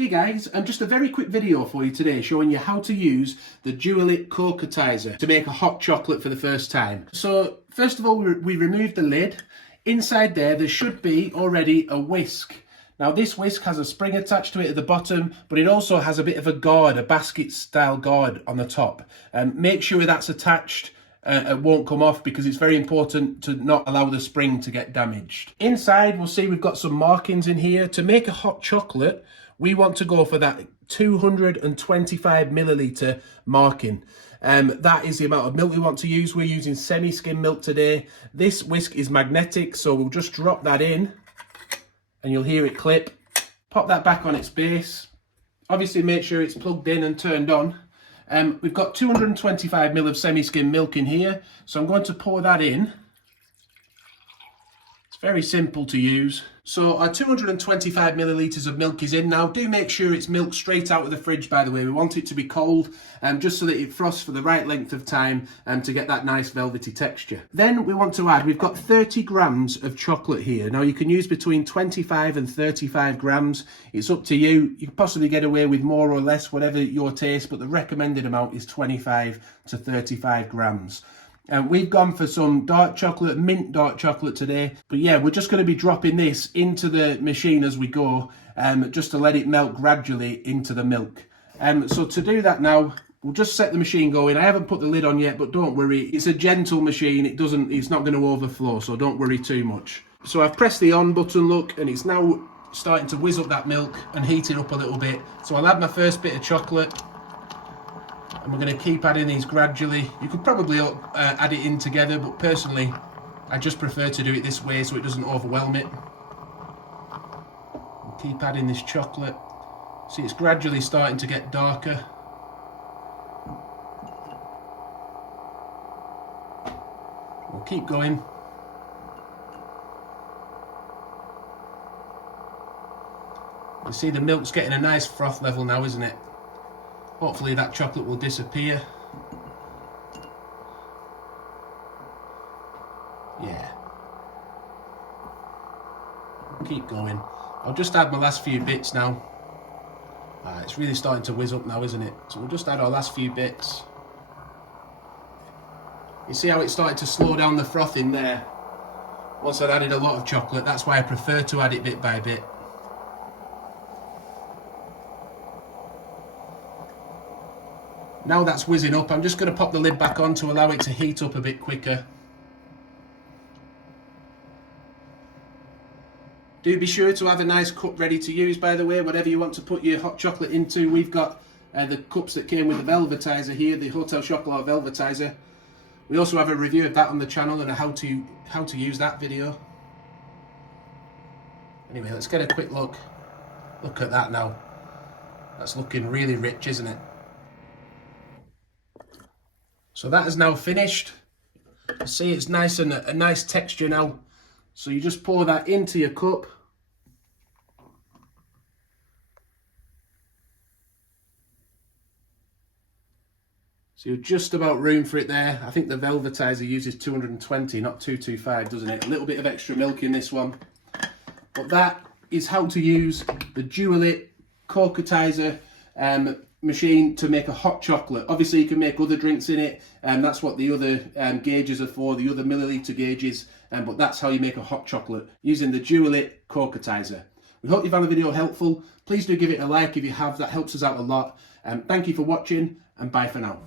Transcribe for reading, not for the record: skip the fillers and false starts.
Hey guys, just a very quick video for you today showing you how to use the Dualit COCOATISER to make a hot chocolate for the first time. So first of all, we removed the lid. Inside there should be already a whisk. Now this whisk has a spring attached to it at the bottom, but it also has a bit of a guard, a basket style guard on the top. Make sure that's attached. It won't come off because it's very important to not allow the spring to get damaged. Inside we'll see we've got some markings in here. To make a hot chocolate, we want to go for that 225 milliliter marking. That is the amount of milk we want to use. We're using semi-skim milk today. This whisk is magnetic, so we'll just drop that in and you'll hear it clip. Pop that back on its base. Obviously make sure it's plugged in and turned on. We've got 225 ml of semi-skim milk in here, so I'm going to pour that in. It's very simple to use. So our 225 millilitres of milk is in now. Do make sure it's milk straight out of the fridge, by the way. We want it to be cold, just so that it frosts for the right length of time to get that nice velvety texture. Then we want to add, we've got 30 grams of chocolate here. Now you can use between 25 and 35 grams. It's up to you. You can possibly get away with more or less, whatever your taste, but the recommended amount is 25 to 35 grams. We've gone for some dark chocolate, mint dark chocolate today. But yeah, we're just going to be dropping this into the machine as we go, just to let it melt gradually into the milk. So to do that now, we'll just set the machine going. I haven't put the lid on yet, but don't worry. It's a gentle machine. It's not going to overflow, so don't worry too much. So I've pressed the on button, look, and it's now starting to whiz up that milk and heat it up a little bit. So I'll add my first bit of chocolate. And we're going to keep adding these gradually. You could probably add it in together, but personally, I just prefer to do it this way so it doesn't overwhelm it. We'll keep adding this chocolate. See, it's gradually starting to get darker. We'll keep going. You see the milk's getting a nice froth level now, isn't it? Hopefully that chocolate will disappear. Yeah. Keep going. I'll just add my last few bits now. It's really starting to whiz up now, isn't it? So we'll just add our last few bits. You see how it started to slow down the frothing there? Once I'd added a lot of chocolate, that's why I prefer to add it bit by bit. Now that's whizzing up, I'm just going to pop the lid back on to allow it to heat up a bit quicker. Do be sure to have a nice cup ready to use, by the way, whatever you want to put your hot chocolate into. We've got the cups that came with the velvetizer here, the Hotel Chocolat velvetizer. We also have a review of that on the channel and a how to use that video. Anyway, let's get a quick look. Look at that now. That's looking really rich, isn't it? So that is now finished. See, it's nice and a nice texture now. So you just pour that into your cup. So you're just about room for it there. I think the velvetizer uses 220, not 225, doesn't it? A little bit of extra milk in this one. But that is how to use the Dualit COCOATISER machine to make a hot chocolate. Obviously you can make other drinks in it, and that's what the other gauges are for, the other milliliter gauges, but that's how you make a hot chocolate using the Dualit COCOATISER. We hope you found the video helpful. Please do give it a like if you have, that helps us out a lot. Thank you for watching, and bye for now.